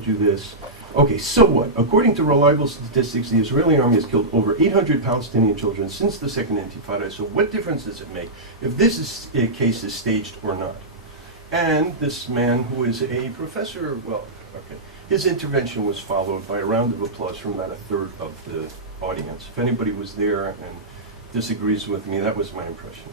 do this. Okay, so what? According to reliable statistics, the Israeli army has killed over 800 Palestinian children since the Second Intifada. So what difference does it make if this case is staged or not? And this man, who is a professor, well, okay, his intervention was followed by a round of applause from about a third of the audience. If anybody was there and disagrees with me, that was my impression.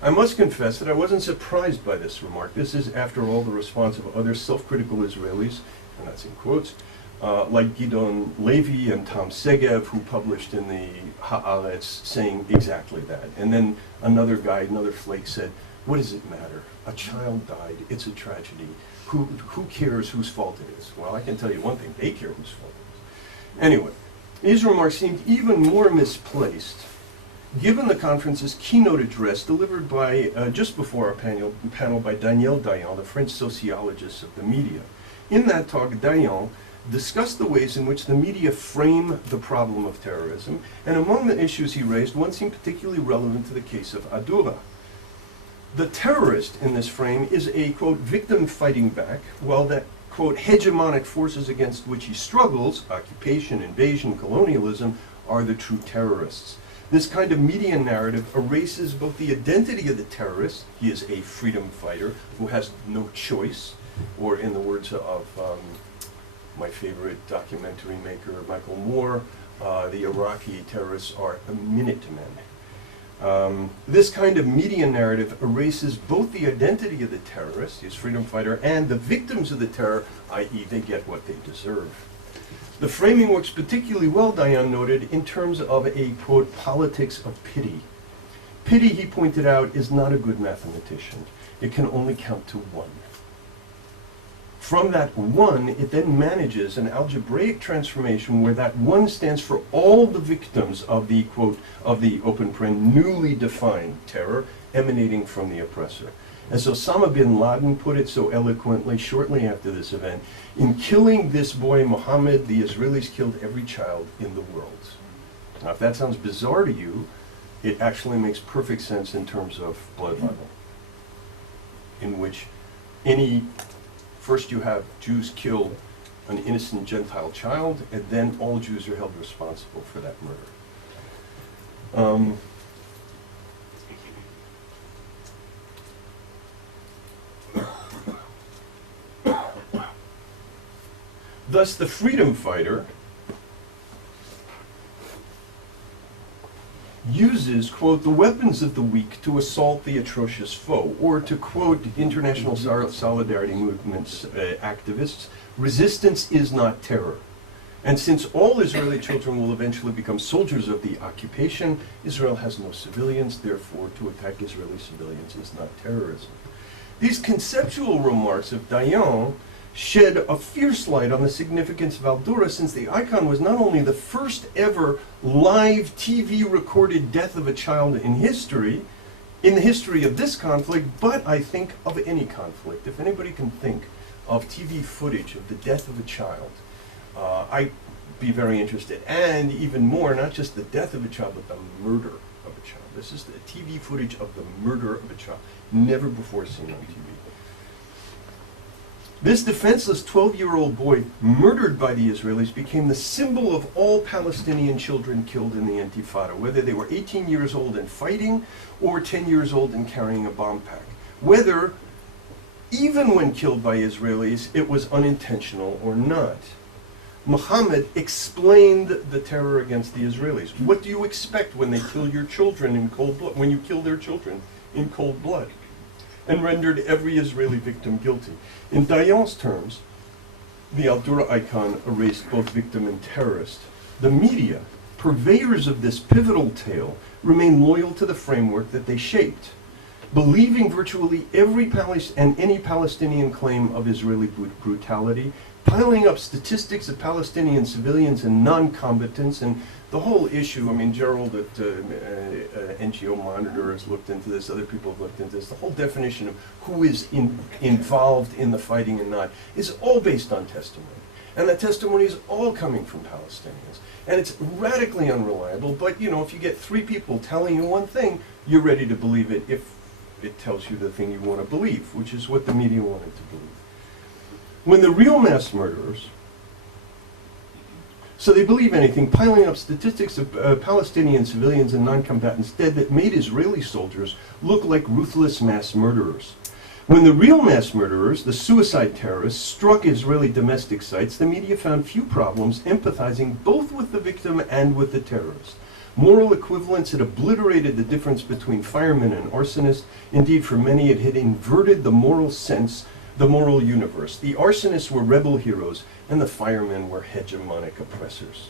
I must confess that I wasn't surprised by this remark. This is, after all, the response of other self-critical Israelis, and that's in quotes, like Gidon Levy and Tom Segev, who published in the Haaretz saying exactly that. And then another guy, another flake, said, what does it matter? A child died. It's a tragedy. Who cares whose fault it is? Well, I can tell you one thing. They care whose fault it is. Anyway, these remarks seemed even more misplaced given the conference's keynote address delivered by, just before our panel by Daniel Dayan, the French sociologist of the media. In that talk, Dayan discussed the ways in which the media frame the problem of terrorism, and among the issues he raised, one seemed particularly relevant to the case of Al-Durah. The terrorist in this frame is a, quote, victim fighting back, while that, quote, hegemonic forces against which he struggles, occupation, invasion, colonialism, are the true terrorists. This kind of media narrative erases both the identity of the terrorist, he is a freedom fighter who has no choice, or in the words of my favorite documentary maker, Michael Moore, the Iraqi terrorists are Minutemen. This kind of media narrative erases both the identity of the terrorist, his freedom fighter, and the victims of the terror, i.e. they get what they deserve. The framing works particularly well, Dayan noted, in terms of a, quote, politics of pity. Pity, he pointed out, is not a good mathematician. It can only count to one. From that one, it then manages an algebraic transformation where that one stands for all the victims of the, quote, of the, open paren, newly defined terror emanating from the oppressor. As Osama bin Laden put it so eloquently shortly after this event, in killing this boy Mohammed, the Israelis killed every child in the world. Now, if that sounds bizarre to you, it actually makes perfect sense in terms of blood libel, in which first you have Jews kill an innocent Gentile child, and then all Jews are held responsible for that murder. Thus, the freedom fighter uses, quote, the weapons of the weak to assault the atrocious foe, or to quote international solidarity movements activists, resistance is not terror. And since all Israeli children will eventually become soldiers of the occupation, Israel has no civilians, therefore to attack Israeli civilians is not terrorism. These conceptual remarks of Dayan shed a fierce light on the significance of Al-Durah, since the icon was not only the first ever live TV recorded death of a child in the history of this conflict, but I think of any conflict. If anybody can think of TV footage of the death of a child, I'd be very interested. And even more, not just the death of a child, but the murder of a child. This is the TV footage of the murder of a child, never before seen on TV. This defenseless 12-year-old boy murdered by the Israelis became the symbol of all Palestinian children killed in the Intifada, whether they were 18 years old and fighting or 10 years old and carrying a bomb pack. Whether, even when killed by Israelis, it was unintentional or not. Muhammad explained the terror against the Israelis. What do you expect when they kill your children in cold blood, when you kill their children in cold blood? And rendered every Israeli victim guilty. In Dayan's terms, the Al-Durah icon erased both victim and terrorist. The media, purveyors of this pivotal tale, remain loyal to the framework that they shaped, believing virtually every any Palestinian claim of Israeli brutality, piling up statistics of Palestinian civilians and non-combatants, and the whole issue, I mean, Gerald at NGO Monitor has looked into this, other people have looked into this, the whole definition of who is involved in the fighting and not is all based on testimony. And that testimony is all coming from Palestinians. And it's radically unreliable, but you know, if you get three people telling you one thing, you're ready to believe it if it tells you the thing you want to believe, which is what the media wanted to believe. When the real mass murderers, so they believe anything, piling up statistics of Palestinian civilians and non-combatants dead that made Israeli soldiers look like ruthless mass murderers. When the real mass murderers, the suicide terrorists, struck Israeli domestic sites, the media found few problems empathizing both with the victim and with the terrorist. Moral equivalence had obliterated the difference between firemen and arsonists. Indeed, for many, it had inverted the moral sense, the moral universe. The arsonists were rebel heroes, and the firemen were hegemonic oppressors.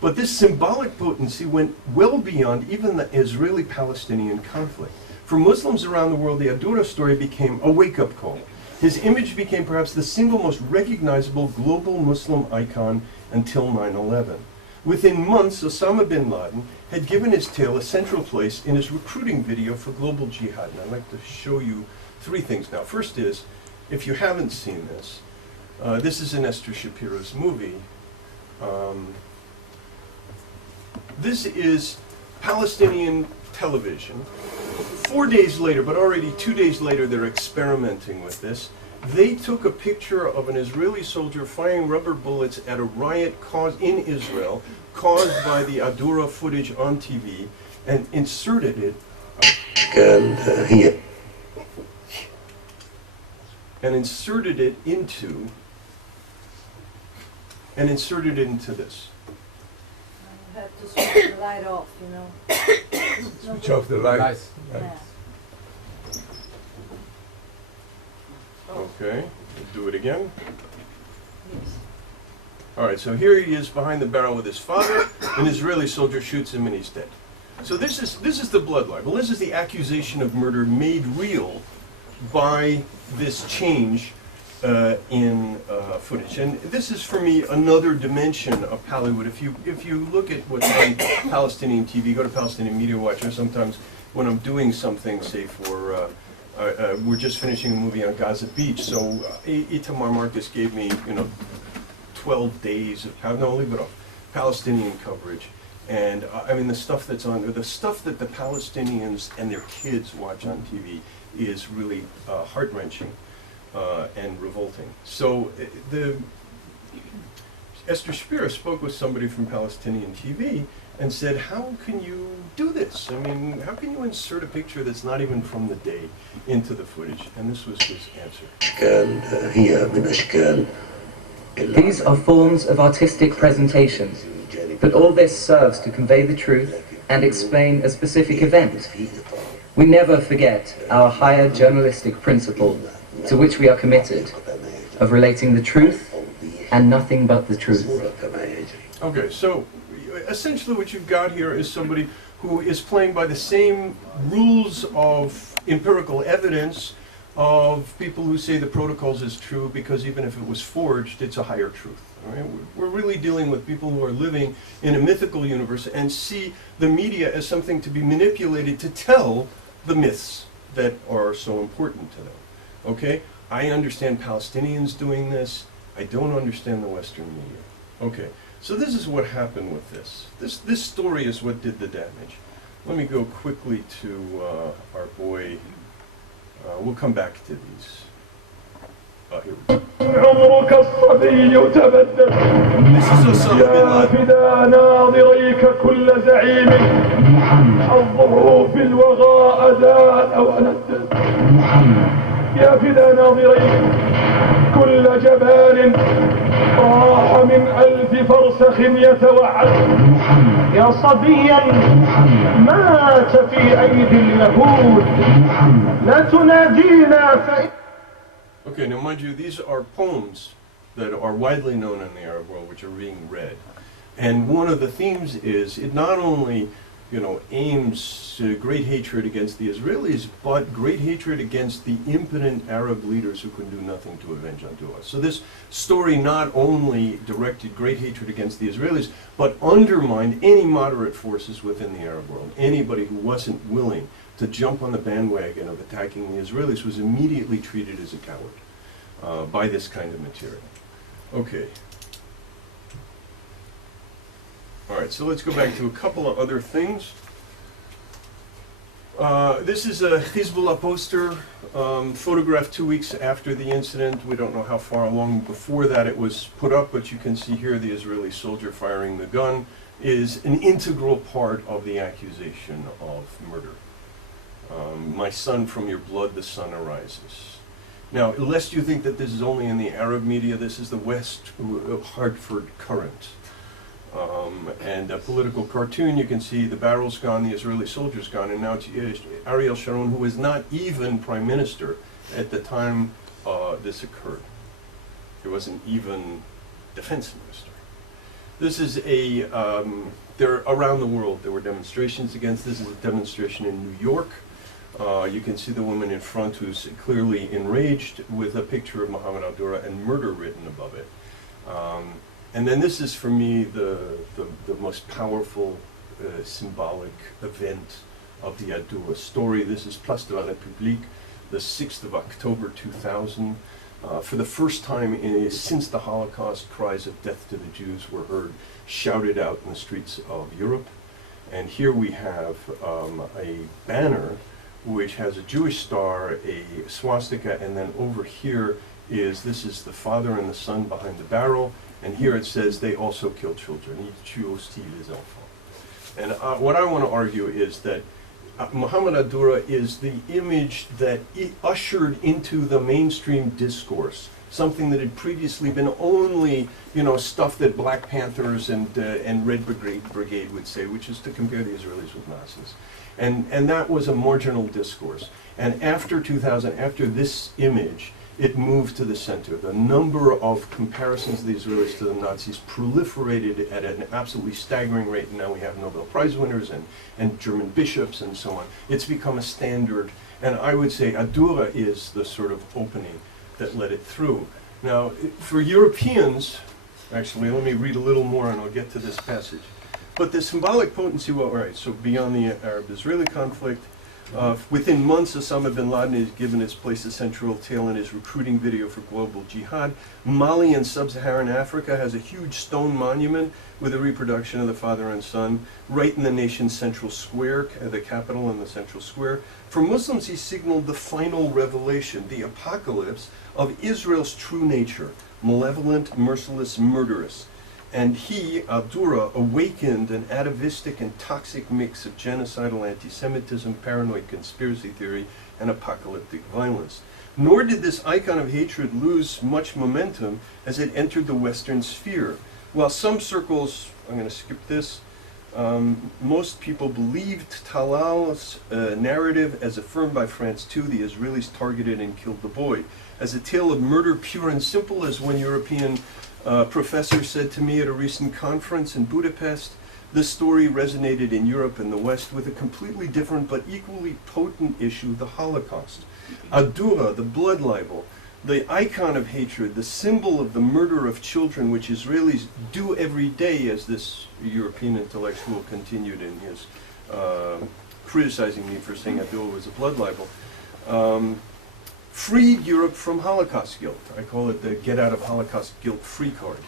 But this symbolic potency went well beyond even the Israeli-Palestinian conflict. For Muslims around the world, the Al-Durah story became a wake-up call. His image became perhaps the single most recognizable global Muslim icon until 9/11. Within months, Osama bin Laden had given his tale a central place in his recruiting video for global jihad. And I'd like to show you three things now. First is, if you haven't seen this, this is in Esther Shapiro's movie. This is Palestinian television. 4 days later, but already 2 days later, they're experimenting with this. They took a picture of an Israeli soldier firing rubber bullets at a riot in Israel caused by the Al-Durah footage on TV and inserted it into this. You have to switch the light off, you know. Switch off the light. Nice. Yeah. Okay, we'll do it again. Yes. All right, so here he is behind the barrel with his father. An Israeli soldier shoots him and he's dead. So this is the blood libel. This is the accusation of murder made real by this change in footage. And this is, for me, another dimension of Hollywood. If you look at what's on Palestinian TV, go to Palestinian Media Watch, or sometimes when I'm doing something, say for, we're just finishing a movie on Gaza Beach, so Itamar Marcus gave me, 12 days of, no, leave it off, Palestinian coverage. And I mean, the stuff that's on there, the stuff that the Palestinians and their kids watch on TV is really heart-wrenching and revolting. So Esther Shapiro spoke with somebody from Palestinian TV and said, how can you do this? I mean, how can you insert a picture that's not even from the day into the footage? And this was his answer. These are forms of artistic presentation, but all this serves to convey the truth and explain a specific event. We never forget our higher journalistic principle to which we are committed, of relating the truth and nothing but the truth. Okay, so essentially what you've got here is somebody who is playing by the same rules of empirical evidence of people who say the protocols is true because even if it was forged, it's a higher truth. All right? We're really dealing with people who are living in a mythical universe and see the media as something to be manipulated to tell the myths that are so important to them. Okay? I understand Palestinians doing this. I don't understand the Western media. Okay, so this is what happened with this. This story is what did the damage. Let me go quickly to our boy. We'll come back to these. Here we go. عمرك الصبي تبدل This is Osama bin يا Laden. فدا ناظريك كل زعيم حظه في الوغى أذان أو أندل يا فدا ناظريك كل جبان راح من ألف فرسخ يتوعد يا صبيا مات في أيدي اليهود لا تنادينا فإن Okay, now mind you, these are poems that are widely known in the Arab world, which are being read. And one of the themes is it not only, aims great hatred against the Israelis, but great hatred against the impotent Arab leaders who can do nothing to avenge unto us. So this story not only directed great hatred against the Israelis, but undermined any moderate forces within the Arab world. Anybody who wasn't willing to jump on the bandwagon of attacking the Israelis was immediately treated as a coward by this kind of material. Okay. All right, so let's go back to a couple of other things. This is a Hezbollah poster, photographed 2 weeks after the incident. We don't know how far along before that it was put up, but you can see here the Israeli soldier firing the gun is an integral part of the accusation of murder. My son, from your blood the sun arises. Now, lest you think that this is only in the Arab media, this is the West Hartford Current. And a political cartoon, you can see the barrel's gone, the Israeli soldier's gone, and now it's Ariel Sharon, who was not even prime minister at the time this occurred. He wasn't even defense minister. This is they're around the world. There were demonstrations against this. Is a demonstration in New York. You can see the woman in front who's clearly enraged with a picture of Mohammed Al-Durah and murder written above it. And then this is, for me, the most powerful symbolic event of the Al-Durah story. This is Place de la République, the 6th of October 2000. For the first time since the Holocaust, cries of death to the Jews were heard, shouted out in the streets of Europe. And here we have a banner which has a Jewish star, a swastika, and then over here this is the father and the son behind the barrel. And here it says they also kill children. Ils tuent aussi les enfants. And what I want to argue is that Mohammed Al-Durah is the image that ushered into the mainstream discourse something that had previously been only, stuff that Black Panthers and Red Brigade would say, which is to compare the Israelis with Nazis. And that was a marginal discourse. And after 2000, after this image, it moved to the center. The number of comparisons of the Israelis to the Nazis proliferated at an absolutely staggering rate, and now we have Nobel Prize winners and German bishops and so on. It's become a standard, and I would say Al-Durah is the sort of opening that let it through. Now, for Europeans, actually, let me read a little more and I'll get to this passage. But the symbolic potency, well, all right, so beyond the Arab-Israeli conflict, within months, Osama bin Laden is given its place a central tale in his recruiting video for global jihad. Mali in sub-Saharan Africa has a huge stone monument with a reproduction of the father and son right in the nation's central square, the capital in the central square. For Muslims, he signaled the final revelation, the apocalypse of Israel's true nature, malevolent, merciless, murderous. And he, Al-Durah, awakened an atavistic and toxic mix of genocidal anti-Semitism, paranoid conspiracy theory, and apocalyptic violence. Nor did this icon of hatred lose much momentum as it entered the Western sphere. While some circles, I'm going to skip this, most people believed Talal's narrative, as affirmed by France 2, the Israelis targeted and killed the boy, as a tale of murder pure and simple, as one European professor said to me at a recent conference in Budapest. This story resonated in Europe and the West with a completely different but equally potent issue, the Holocaust. Al-Durah, the blood libel, the icon of hatred, the symbol of the murder of children, which Israelis do every day, as this European intellectual continued in his criticizing me for saying Al-Durah was a blood libel, freed Europe from Holocaust guilt. I call it the get out of Holocaust guilt free card.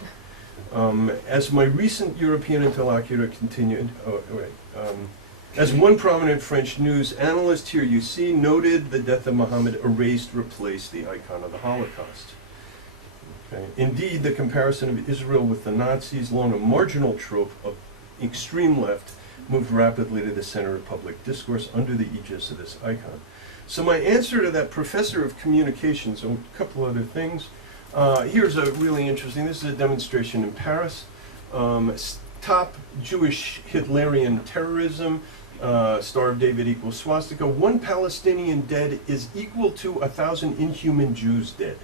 As my recent European interlocutor continued, as one prominent French news analyst here you see noted, the death of Muhammad replaced the icon of the Holocaust. Okay. Indeed, the comparison of Israel with the Nazis, long a marginal trope of extreme left, moved rapidly to the center of public discourse under the aegis of this icon. So my answer to that professor of communications, a couple other things. Here's a really interesting, this is a demonstration in Paris. Top Jewish Hitlerian terrorism, Star of David equals swastika. One Palestinian dead is equal to 1,000 inhuman Jews dead.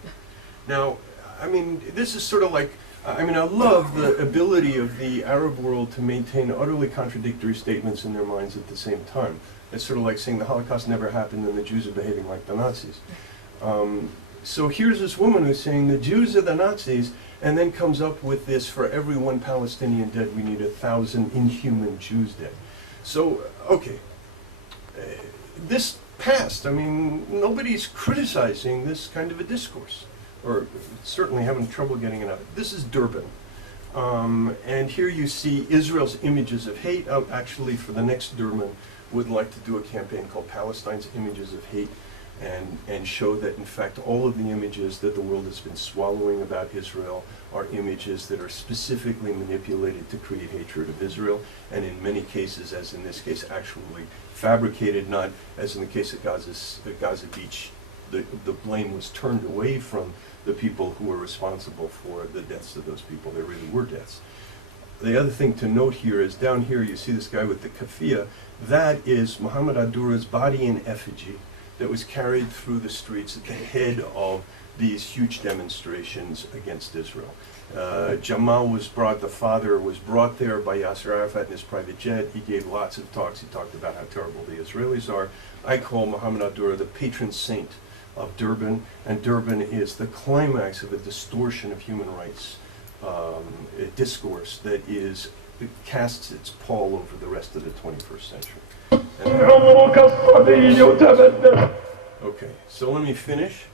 Now, I mean, this is sort of like, I love the ability of the Arab world to maintain utterly contradictory statements in their minds at the same time. It's sort of like saying the Holocaust never happened and the Jews are behaving like the Nazis. So here's this woman who's saying the Jews are the Nazis, and then comes up with this: for every one Palestinian dead, we need 1,000 inhuman Jews dead. So, okay, this passed. I mean, nobody's criticizing this kind of a discourse, or certainly having trouble getting it out. This is Durban. And here you see Israel's images of hate. Actually, for the next Durban, would like to do a campaign called Palestine's Images of Hate, and show that in fact all of the images that the world has been swallowing about Israel are images that are specifically manipulated to create hatred of Israel, and in many cases, as in this case, actually fabricated, not as in the case of Gaza Beach, the blame was turned away from the people who were responsible for the deaths of those people. There really were deaths. The other thing to note here is down here you see this guy with the kafia. That is Mohammed Al-Durah's body in effigy that was carried through the streets at the head of these huge demonstrations against Israel. Jamal was brought, the father was brought there by Yasser Arafat in his private jet. He gave lots of talks. He talked about how terrible the Israelis are. I call Mohammed Al-Durah the patron saint of Durban, and Durban is the climax of a distortion of human rights, a discourse that casts its pall over the rest of the 21st century. Okay, so let me finish.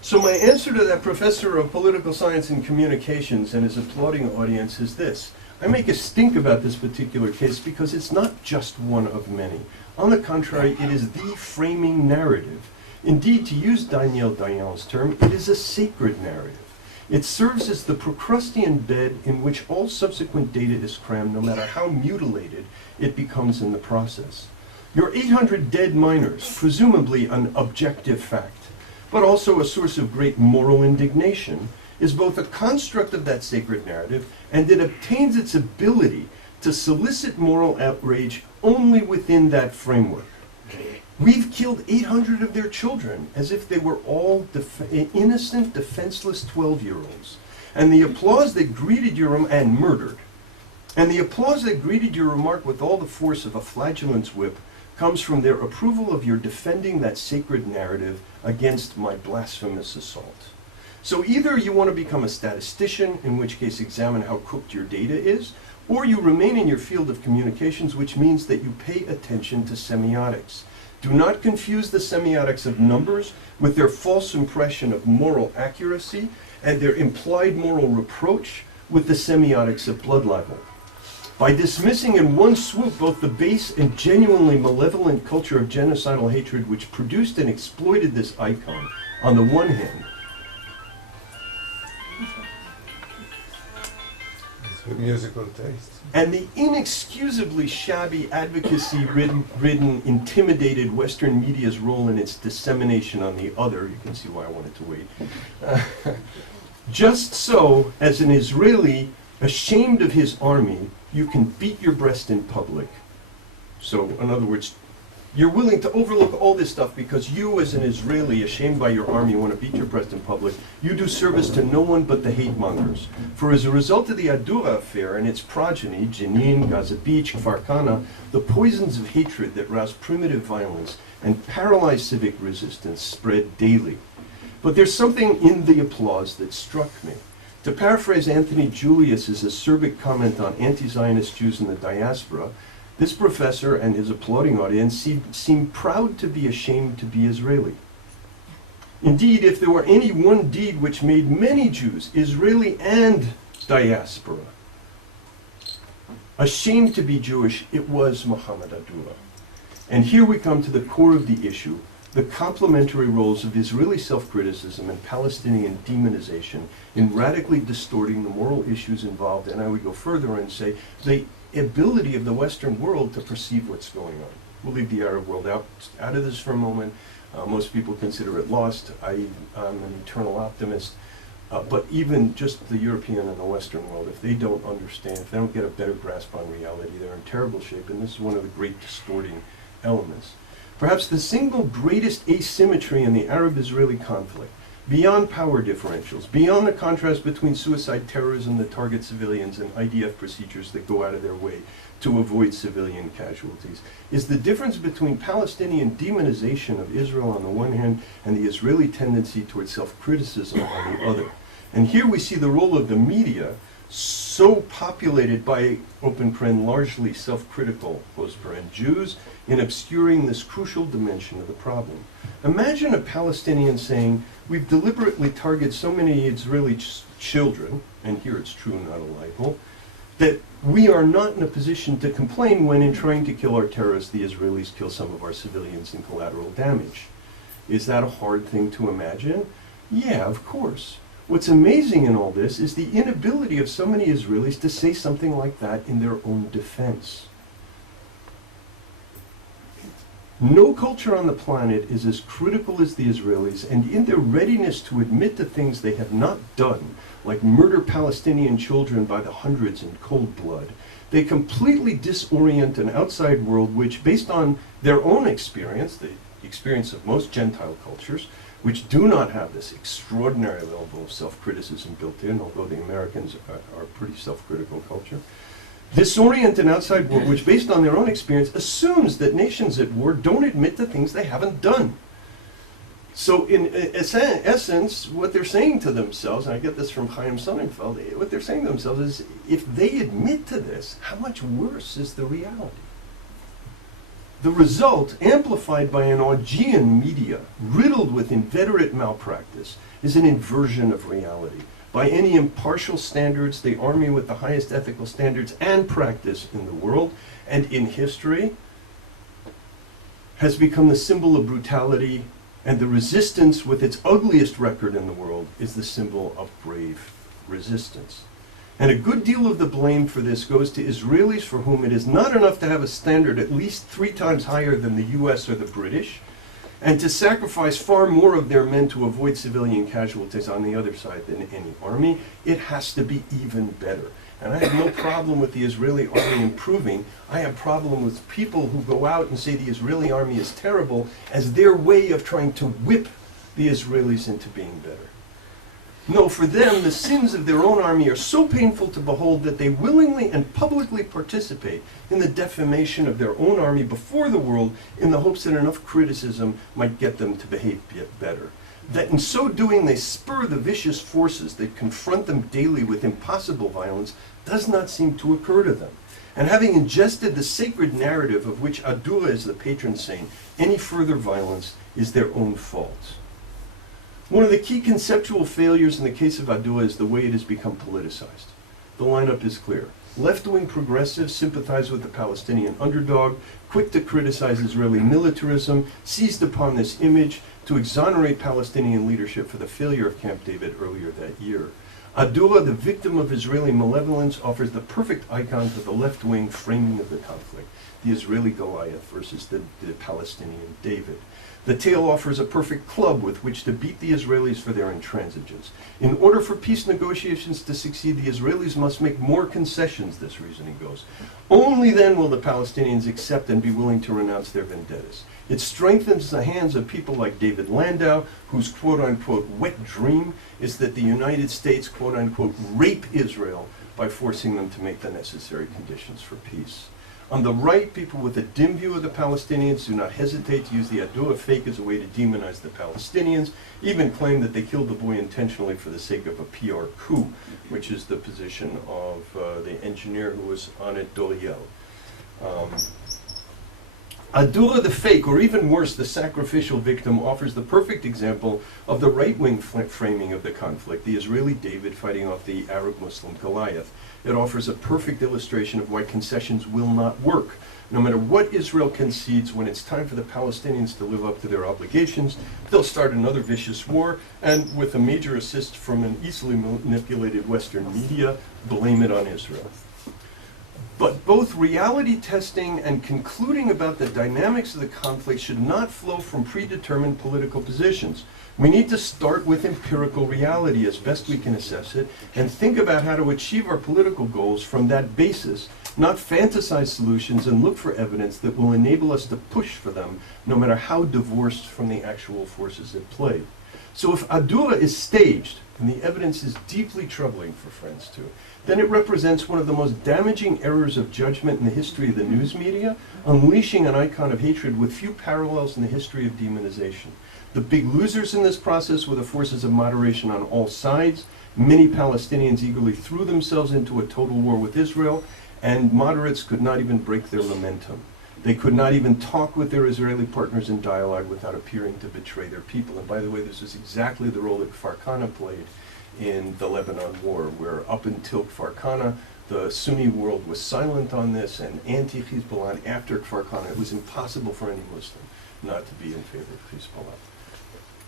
So my answer to that professor of political science and communications and his applauding audience is this. I make a stink about this particular case because it's not just one of many. On the contrary, it is the framing narrative. Indeed, to use Daniel Dayan's term, it is a sacred narrative. It serves as the Procrustean bed in which all subsequent data is crammed, no matter how mutilated it becomes in the process. Your 800 dead miners, presumably an objective fact, but also a source of great moral indignation, is both a construct of that sacred narrative, and it obtains its ability to solicit moral outrage only within that framework. We've killed 800 of their children as if they were all innocent, defenseless 12-year-olds. And the applause that greeted your and murdered. And the applause that greeted your remark with all the force of a flagellant's whip comes from their approval of your defending that sacred narrative against my blasphemous assault. So either you want to become a statistician, in which case examine how cooked your data is, or you remain in your field of communications, which means that you pay attention to semiotics. Do not confuse the semiotics of numbers with their false impression of moral accuracy and their implied moral reproach with the semiotics of blood libel. By dismissing in one swoop both the base and genuinely malevolent culture of genocidal hatred which produced and exploited this icon, on the one hand, With musical taste. and the inexcusably shabby, advocacy-ridden, intimidated Western media's role in its dissemination on the other, you can see why I wanted to wait. Just so, as an Israeli ashamed of his army, you can beat your breast in public. So, in other words, you're willing to overlook all this stuff because you, as an Israeli, ashamed by your army, want to beat your breast in public. You do service to no one but the hate mongers. For as a result of the Al-Durah affair and its progeny, Jenin, Gaza Beach, Kfar Kana, the poisons of hatred that rouse primitive violence and paralyze civic resistance spread daily. But there's something in the applause that struck me. To paraphrase Anthony Julius's acerbic comment on anti-Zionist Jews in the diaspora, this professor and his applauding audience seem proud to be ashamed to be Israeli. Indeed, if there were any one deed which made many Jews, Israeli and diaspora, ashamed to be Jewish, it was Mohammed Al-Durah. And here we come to the core of the issue, the complementary roles of Israeli self-criticism and Palestinian demonization in radically distorting the moral issues involved, and I would go further and say the ability of the Western world to perceive what's going on. We'll leave the Arab world out of this for a moment. Most people consider it lost. I'm an eternal optimist. But even just the European and the Western world, if they don't understand, if they don't get a better grasp on reality, they're in terrible shape, and this is one of the great distorting elements. Perhaps the single greatest asymmetry in the Arab-Israeli conflict, beyond power differentials, beyond the contrast between suicide terrorism that target civilians and IDF procedures that go out of their way to avoid civilian casualties, is the difference between Palestinian demonization of Israel on the one hand and the Israeli tendency towards self-criticism on the other. And here we see the role of the media, so populated by, open paren, largely self-critical, close paren, Jews, in obscuring this crucial dimension of the problem. Imagine a Palestinian saying, we've deliberately targeted so many Israeli children, and here it's true, not a libel, that we are not in a position to complain when, in trying to kill our terrorists, the Israelis kill some of our civilians in collateral damage. Is that a hard thing to imagine? Yeah, of course. What's amazing in all this is the inability of so many Israelis to say something like that in their own defense. No culture on the planet is as critical as the Israelis, and in their readiness to admit to things they have not done, like murder Palestinian children by the hundreds in cold blood, they completely disorient an outside world which, based on their own experience, the experience of most Gentile cultures, which do not have this extraordinary level of self-criticism built in, although the Americans are a pretty self-critical culture, disorient an outside world which, based on their own experience, assumes that nations at war don't admit to things they haven't done. So in essence, what they're saying to themselves, and I get this from Chaim Sonnenfeld, what they're saying to themselves is, if they admit to this, how much worse is the reality? The result, amplified by an Augean media, riddled with inveterate malpractice, is an inversion of reality. By any impartial standards, the army with the highest ethical standards and practice in the world and in history has become the symbol of brutality, and the resistance with its ugliest record in the world is the symbol of brave resistance. And a good deal of the blame for this goes to Israelis, for whom it is not enough to have a standard at least 3 times higher than the US or the British, and to sacrifice far more of their men to avoid civilian casualties on the other side than any army. It has to be even better. And I have no problem with the Israeli army improving. I have problem with people who go out and say the Israeli army is terrible as their way of trying to whip the Israelis into being better. No, for them, the sins of their own army are so painful to behold that they willingly and publicly participate in the defamation of their own army before the world in the hopes that enough criticism might get them to behave better. That in so doing they spur the vicious forces that confront them daily with impossible violence does not seem to occur to them. And having ingested the sacred narrative of which Al-Durah is the patron saint, any further violence is their own fault. One of the key conceptual failures in the case of Al-Durah is the way it has become politicized. The lineup is clear. Left-wing progressives sympathize with the Palestinian underdog, quick to criticize Israeli militarism, seized upon this image to exonerate Palestinian leadership for the failure of Camp David earlier that year. Al-Durah, the victim of Israeli malevolence, offers the perfect icon for the left-wing framing of the conflict, the Israeli Goliath versus the Palestinian David. The tale offers a perfect club with which to beat the Israelis for their intransigence. In order for peace negotiations to succeed, the Israelis must make more concessions, this reasoning goes. Only then will the Palestinians accept and be willing to renounce their vendettas. It strengthens the hands of people like David Landau, whose quote-unquote wet dream is that the United States quote-unquote rape Israel by forcing them to make the necessary conditions for peace. On the right, people with a dim view of the Palestinians do not hesitate to use the Al-Durah fake as a way to demonize the Palestinians, even claim that they killed the boy intentionally for the sake of a PR coup, which is the position of the engineer who was on it, Doriel. Al-Durah the fake, or even worse, the sacrificial victim, offers the perfect example of the right-wing framing of the conflict, the Israeli David fighting off the Arab Muslim Goliath. It offers a perfect illustration of why concessions will not work. No matter what Israel concedes, when it's time for the Palestinians to live up to their obligations, they'll start another vicious war, and with a major assist from an easily manipulated Western media, blame it on Israel. But both reality testing and concluding about the dynamics of the conflict should not flow from predetermined political positions. We need to start with empirical reality as best we can assess it, and think about how to achieve our political goals from that basis, not fantasize solutions and look for evidence that will enable us to push for them, no matter how divorced from the actual forces at play. So if Al-Durah is staged, and the evidence is deeply troubling for friends too, then it represents one of the most damaging errors of judgment in the history of the news media, unleashing an icon of hatred with few parallels in the history of demonization. The big losers in this process were the forces of moderation on all sides. Many Palestinians eagerly threw themselves into a total war with Israel, and moderates could not even break their momentum. They could not even talk with their Israeli partners in dialogue without appearing to betray their people. And by the way, this is exactly the role that Farkhana played in the Lebanon War, where up until Kfar Khana, the Sunni world was silent on this, and anti-Hezbollah, and after Kfar Khana, it was impossible for any Muslim not to be in favor of Hezbollah.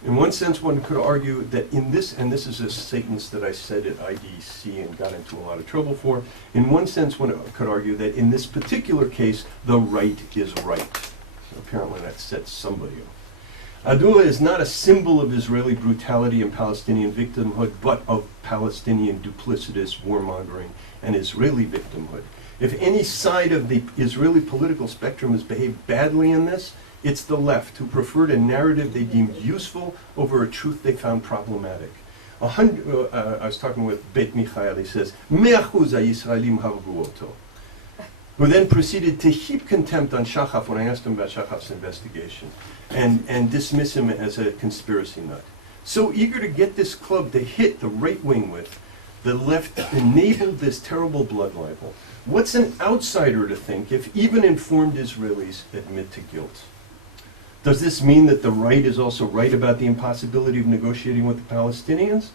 In one sense, one could argue that in this, and this is a sentence that I said at IDC and got into a lot of trouble for, in one sense, one could argue that in this particular case, the right is right. Apparently that sets somebody off. Al-Durah is not a symbol of Israeli brutality and Palestinian victimhood, but of Palestinian duplicitous warmongering and Israeli victimhood. If any side of the Israeli political spectrum has behaved badly in this, it's the left, who preferred a narrative they deemed useful over a truth they found problematic. I was talking with Beit Michael, he says, 100% Yisraelim hargu oto. Who then proceeded to heap contempt on Shachaf when I asked him about Shachaf's investigation, and dismiss him as a conspiracy nut. So eager to get this club to hit the right wing with, the left enabled this terrible blood libel. What's an outsider to think if even informed Israelis admit to guilt? Does this mean that the right is also right about the impossibility of negotiating with the Palestinians?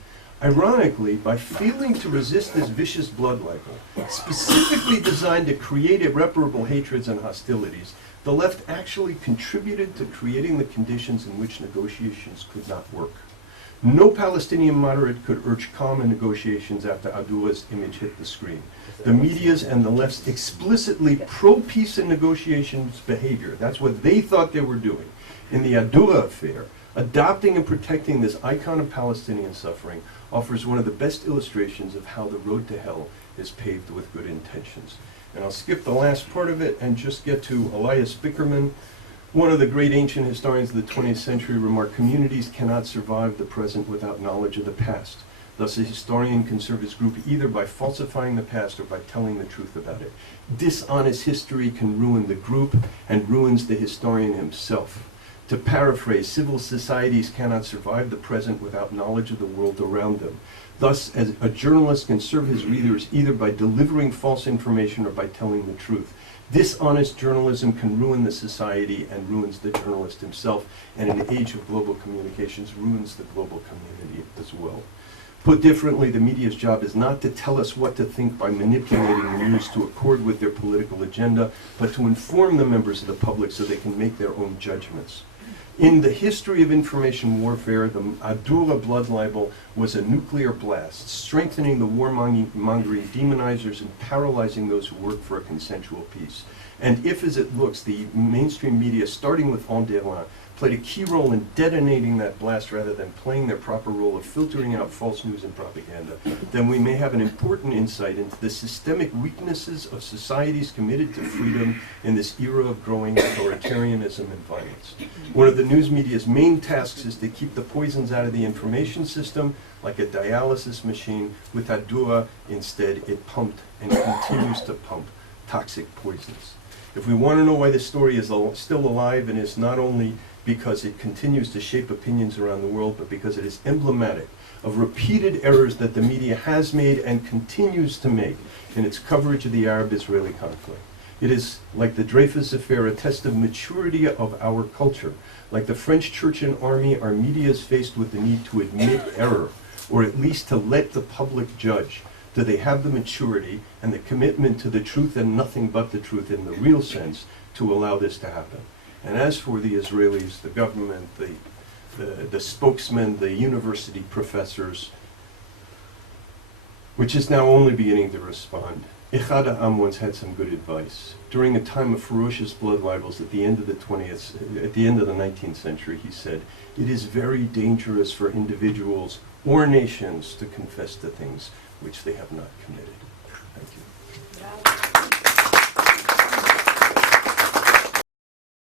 Ironically, by failing to resist this vicious blood libel, specifically designed to create irreparable hatreds and hostilities, the left actually contributed to creating the conditions in which negotiations could not work. No Palestinian moderate could urge calm in negotiations after Al-Durah's image hit the screen. The media's and the left's explicitly pro-peace and negotiations behavior, that's what they thought they were doing, in the Al-Durah affair, adopting and protecting this icon of Palestinian suffering, offers one of the best illustrations of how the road to hell is paved with good intentions. And I'll skip the last part of it and just get to Elias Bickerman. One of the great ancient historians of the 20th century remarked, communities cannot survive the present without knowledge of the past. Thus, a historian can serve his group either by falsifying the past or by telling the truth about it. Dishonest history can ruin the group and ruins the historian himself. To paraphrase, civil societies cannot survive the present without knowledge of the world around them. Thus, as a journalist can serve his readers either by delivering false information or by telling the truth. Dishonest journalism can ruin the society and ruins the journalist himself, and in the age of global communications, ruins the global community as well. Put differently, the media's job is not to tell us what to think by manipulating the news to accord with their political agenda, but to inform the members of the public so they can make their own judgments. In the history of information warfare, the Al-Durah blood libel was a nuclear blast, strengthening the warmongering demonizers and paralyzing those who work for a consensual peace. And if, as it looks, the mainstream media, starting with Enderlin, played a key role in detonating that blast rather than playing their proper role of filtering out false news and propaganda, then we may have an important insight into the systemic weaknesses of societies committed to freedom in this era of growing authoritarianism and violence. One of the news media's main tasks is to keep the poisons out of the information system, like a dialysis machine. With Al-Durah, instead, it pumped and continues to pump toxic poisons. If we want to know why this story is still alive, and is not only because it continues to shape opinions around the world, but because it is emblematic of repeated errors that the media has made and continues to make in its coverage of the Arab-Israeli conflict. It is, like the Dreyfus affair, a test of maturity of our culture. Like the French church and army, our media is faced with the need to admit error, or at least to let the public judge. Do they have the maturity and the commitment to the truth and nothing but the truth in the real sense to allow this to happen? And as for the Israelis, the government, the spokesmen, the university professors, which is now only beginning to respond. Echad Ha'am once had some good advice. During a time of ferocious blood libels at the end of the 19th century, he said, "It is very dangerous for individuals or nations to confess to things which they have not committed."